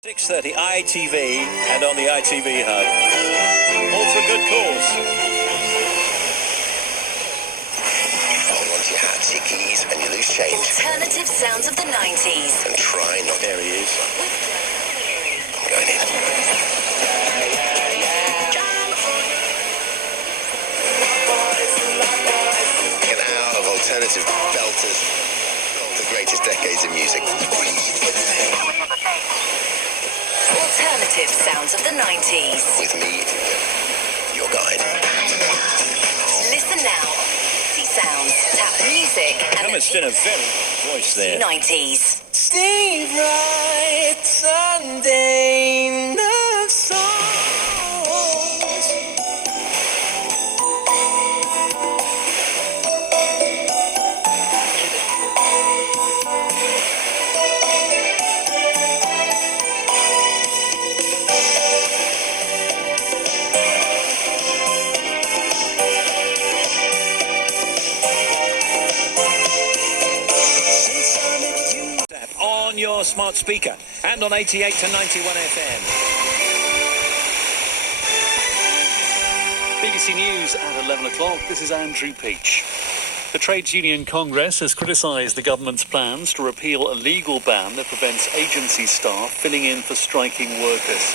6:30 ITV and on the ITV Hub. All for a good cause. Hold on to your hats, your keys and your loose change. Alternative sounds of the 90s. And try not... There he is. I'm going in. An hour of alternative belters. The greatest decades in music. Alternative sounds of the 90s. With me, your guide. Listen now. See sounds, tap music, and Thomas did a very good voice there. 90s. Stay right Sunday love songs. On your smart speaker and on 88 to 91 FM. BBC News at 11 o'clock. This is Andrew Peach. The Trades Union Congress has criticised the government's plans to repeal a legal ban that prevents agency staff filling in for striking workers.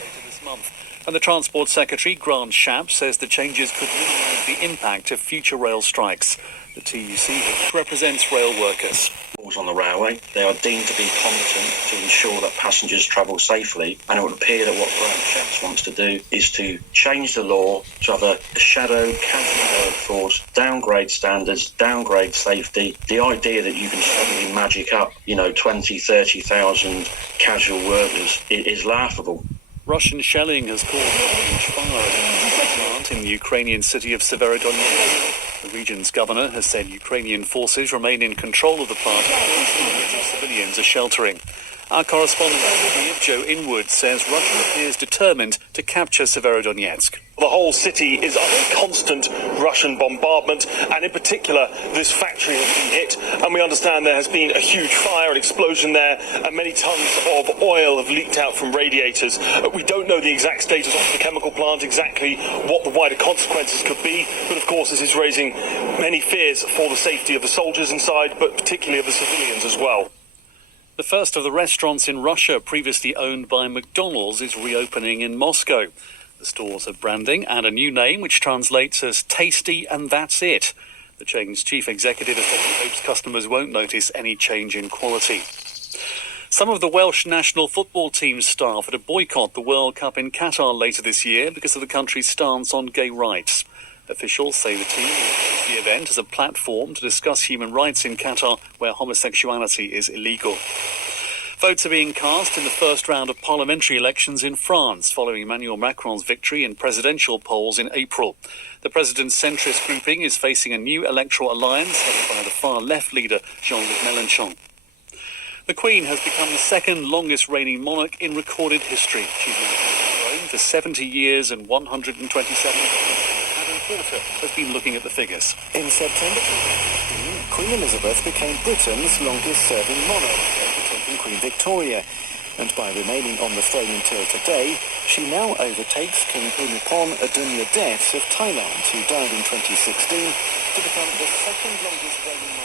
Later this month. And the Transport Secretary, Grant Shapps, says the changes could minimise the impact of future rail strikes. The TUC represents rail workers. On the railway, they are deemed to be competent to ensure that passengers travel safely, and it would appear that what Grant Shapps wants to do is to change the law to have a shadow casual workforce, downgrade standards, downgrade safety. The idea that you can suddenly magic up, 20, 30,000 casual workers is laughable. Russian shelling has caused a huge fire at a plant in the Ukrainian city of Severodonetsk. The region's governor has said Ukrainian forces remain in control of the plant where civilians are sheltering. Our correspondent in Kyiv, Joe Inwood, says Russia appears determined to capture Severodonetsk. The whole city is under constant Russian bombardment, and in particular, this factory has been hit, and we understand there has been a huge fire, an explosion there, and many tons of oil have leaked out from radiators. We don't know the exact status of the chemical plant, exactly what the wider consequences could be, but of course this is raising many fears for the safety of the soldiers inside, but particularly of the civilians as well. The first of the restaurants in Russia previously owned by McDonald's is reopening in Moscow. The stores have branding and a new name which translates as Tasty and That's It. The chain's chief executive has said he hopes customers won't notice any change in quality. Some of the Welsh national football team's staff are to boycott the World Cup in Qatar later this year because of the country's stance on gay rights. Officials say the team will use the event as a platform to discuss human rights in Qatar, where homosexuality is illegal. Votes are being cast in the first round of parliamentary elections in France, following Emmanuel Macron's victory in presidential polls in April. The president's centrist grouping is facing a new electoral alliance headed by the far-left leader, Jean-Luc Mélenchon. The Queen has become the second longest reigning monarch in recorded history. She's been on the throne for 70 years and 127 days. Porter has been looking at the figures. In September 2015, Queen Elizabeth became Britain's longest-serving monarch, overtaking Queen Victoria. And by remaining on the throne until today, she now overtakes King Bhumibol Adulyadej of Thailand, who died in 2016, to become the second longest reigning monarch.